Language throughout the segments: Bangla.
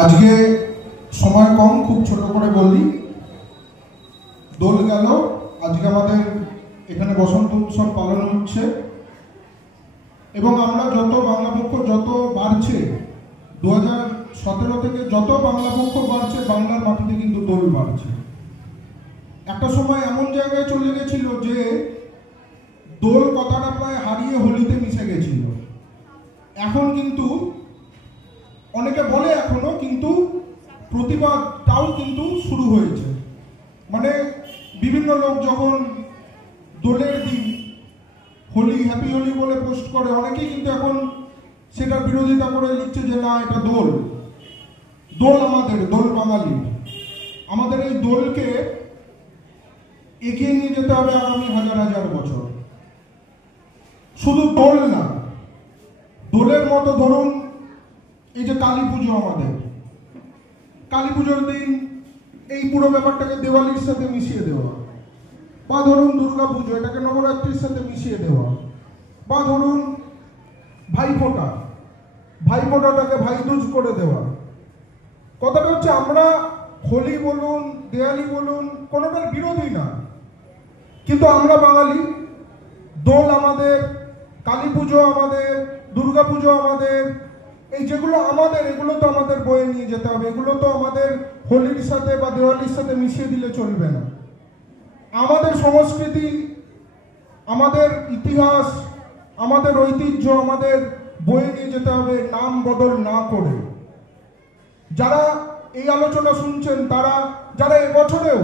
আজকে সময় কম, খুব ছোট করে বলি। দোল গেল, আজকে আমাদের এখানে বসন্ত উৎসব পালন হচ্ছে এবং আমরা যত বাংলা পক্ষ যত বাড়ছে 2017 থেকে যত বাংলা পক্ষ বাড়ছে, বাংলার মাটিতে কিন্তু দোল বাড়ছে। একটা সময় এমন জায়গায় চলে গেছিল যে দোল কথাটা প্রায় হারিয়ে হোলিতে মিশে গেছিল। এখন কিন্তু অনেকে বলে এখনো, কিন্তু প্রতিবাদটাও কিন্তু শুরু হয়েছে। মানে বিভিন্ন লোক যখন দোলের দিন হোলি, হ্যাপি হোলি বলে পোস্ট করে, অনেকেই কিন্তু এখন সেটার বিরোধিতা করে লিখছে যে না, এটা দোল, দোল আমাদের, দোল বাঙালি। আমাদের এই দোলকে এগিয়ে নিয়ে যেতে হবে আগামী হাজার হাজার বছর। শুধু দোল না, দোলের মতো ধরুন এই যে কালী পুজো, আমাদের কালী পুজোর দিন এই পুরো ব্যাপারটাকে দেওয়ালির সাথে মিশিয়ে দেওয়া, বা ধরুন দুর্গা পুজো এটাকে নবরাত্রির সাথে মিশিয়ে দেওয়া, বা ধরুন ভাইফোঁটা, ভাইফোঁটাটাকে ভাইদুজ করে দেওয়া। কথাটা হচ্ছে আমরা হোলি বলুন, দেওয়ালি বলুন, কোনোটার বিরোধী না, কিন্তু আমরা বাঙালি। দোল আমাদের, কালী পুজো আমাদের, দুর্গা পুজো আমাদের, এই যেগুলো আমাদের, এগুলো তো আমাদের বয়ে নিয়ে যেতে হবে। এগুলো তো আমাদের হোলির সাথে বা দেওয়ালির সাথে মিশিয়ে দিলে চলবে না। আমাদের সংস্কৃতি, আমাদের ইতিহাস, আমাদের ঐতিহ্য আমাদের বয়ে নিয়ে যেতে হবে, নাম বদল না করে। যারা এই আলোচনা শুনছেন, তারা যারা এবছরেও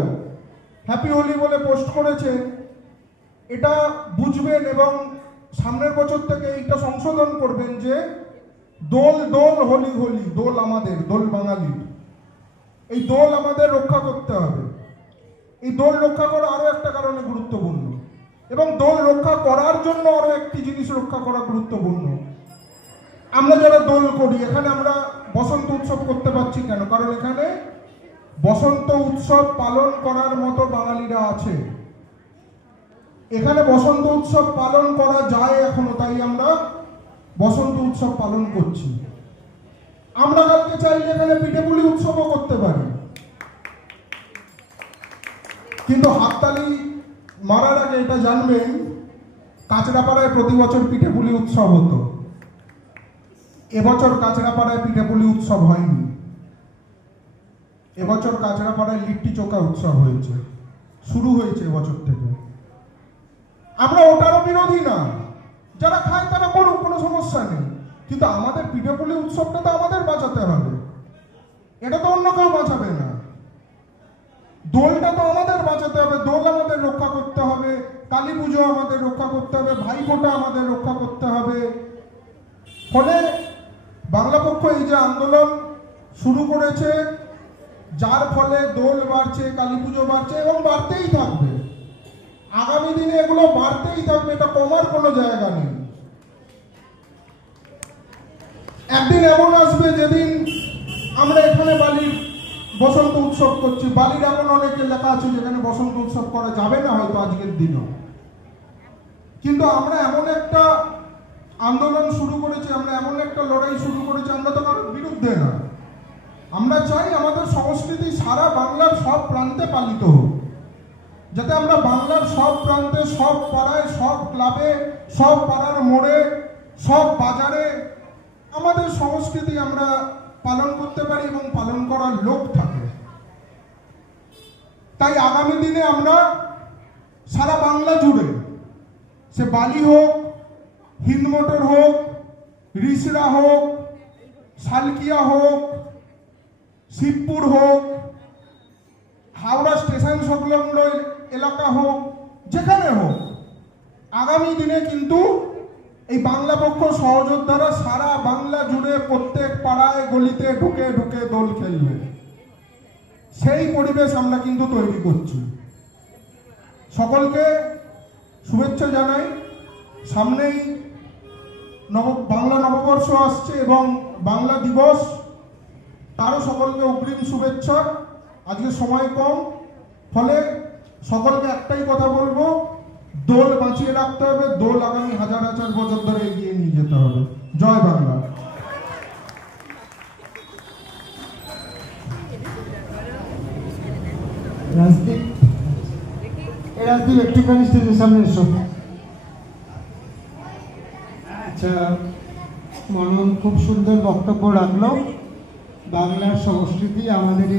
হ্যাপি হোলি বলে পোস্ট করেছেন, এটা বুঝবেন এবং সামনের বছর থেকে এটা সংশোধন করবেন যে দোল দোল, হোলি হোলি, দোল আমাদের, দোল বাঙালি। এই দোল আমাদের রক্ষা করতে হবে। এই দোল রক্ষা করা আরো একটা কারণে গুরুত্বপূর্ণ, এবং দোল রক্ষা করার জন্য আরো একটি জিনিস রক্ষা করা গুরুত্বপূর্ণ। আমরা যারা দোল করি, এখানে আমরা বসন্ত উৎসব করতে পারছি কেন? কারণ এখানে বসন্ত উৎসব পালন করার মতো বাঙালিরা আছে। এখানে বসন্ত উৎসব পালন করা যায় এখনো, তাই আমরা বসন্ত উৎসব পালন করছি। আমরা কালকে চাইলে এখানে পিঠেপুলি উৎসবও করতে পারি, কিন্তু হাততালি মারার আগে এটা জানবেন, কাঁচরাপাড়ায় প্রতি বছর পিঠেপুলি উৎসব হতো। এবছর কাঁচরাপাড়ায় পিঠেপুলি উৎসব হয়নি। এবছর কাঁচরাপাড়ায় লিট্টি চোখা উৎসব হয়েছে, শুরু হয়েছে এবছর থেকে। আমরা ওটারও বিরোধী না, যারা খায় তারা করুক, কোনো সমস্যা নেই, কিন্তু আমাদের পিঠেপুলি উৎসবটা তো আমাদের বাঁচাতে হবে, এটা তো অন্য কেউ বাঁচাবে না। দোলটা তো আমাদের বাঁচাতে হবে, দোল আমাদের রক্ষা করতে হবে, কালী পুজো আমাদের রক্ষা করতে হবে, ভাইফোঁটা আমাদের রক্ষা করতে হবে। ফলে বাংলা পক্ষ এই যে আন্দোলন শুরু করেছে, যার ফলে দোল বাড়ছে, কালী পুজো বাড়ছে এবং বাড়তেই থাকবে। আগামী দিনে এগুলো বাড়তেই থাকবে, এটা কমার কোনো জায়গা নেই। একদিন এমন আসবে যেদিন আমরা এখানে বালির বসন্ত উৎসব করছি, বালির এমন অনেক এলাকা আছে যেখানে বসন্ত উৎসব করা যাবে না হয়তো আজকের দিনও, কিন্তু আমরা এমন একটা আন্দোলন শুরু করেছি, আমরা এমন একটা লড়াই শুরু করেছি, আমরা তো কারোর বিরুদ্ধে না। আমরা চাই আমাদের সংস্কৃতি সারা বাংলার সব প্রান্তে পালিত হোক, যাতে আমরা বাংলার সব প্রান্তে, সব পাড়ায়, সব ক্লাবে, সব পাড়ার মোড়ে, সব বাজারে আমাদের সংস্কৃতি আমরা পালন করতে পারি এবং পালন করার লোক থাকে। তাই আগামী দিনে আমরা সারা বাংলা জুড়ে, সে বালি হোক, হিন্দমোটর হোক, রিসরা হোক, সালকিয়া হোক, শিবপুর হোক, হাওড়া স্টেশন সংলগ্ন এলাকা হোক, যেখানে হোক, আগামী দিনে কিন্তু এই বাংলা পক্ষ সহযোদ্ধারা সারা বাংলা জুড়ে প্রত্যেক পাড়ায় গলিতে ঢুকে ঢুকে দোল খেলবে। সেই পরিবেশ আমরা কিন্তু তৈরি করছি। সকলকে শুভেচ্ছা জানাই। সামনেই বাংলা নববর্ষ আসছে এবং বাংলা দিবস, তারও সকলকে অগ্রিম শুভেচ্ছা। আজকে সময় কম, ফলে সকলকে একটাই কথা বলবো, দোল বাঁচিয়ে রাখতে হবে, দোল আগামী হাজার হাজার বছর ধরে এগিয়ে নিয়ে যেতে হবে। জয় বাংলা। রাজদীপ রাজদীপ একটুখানি স্টেজের সামনে এসো। আচ্ছা, মনন খুব সুন্দর বক্তব্য রাখলো। বাংলার সংস্কৃতি আমাদের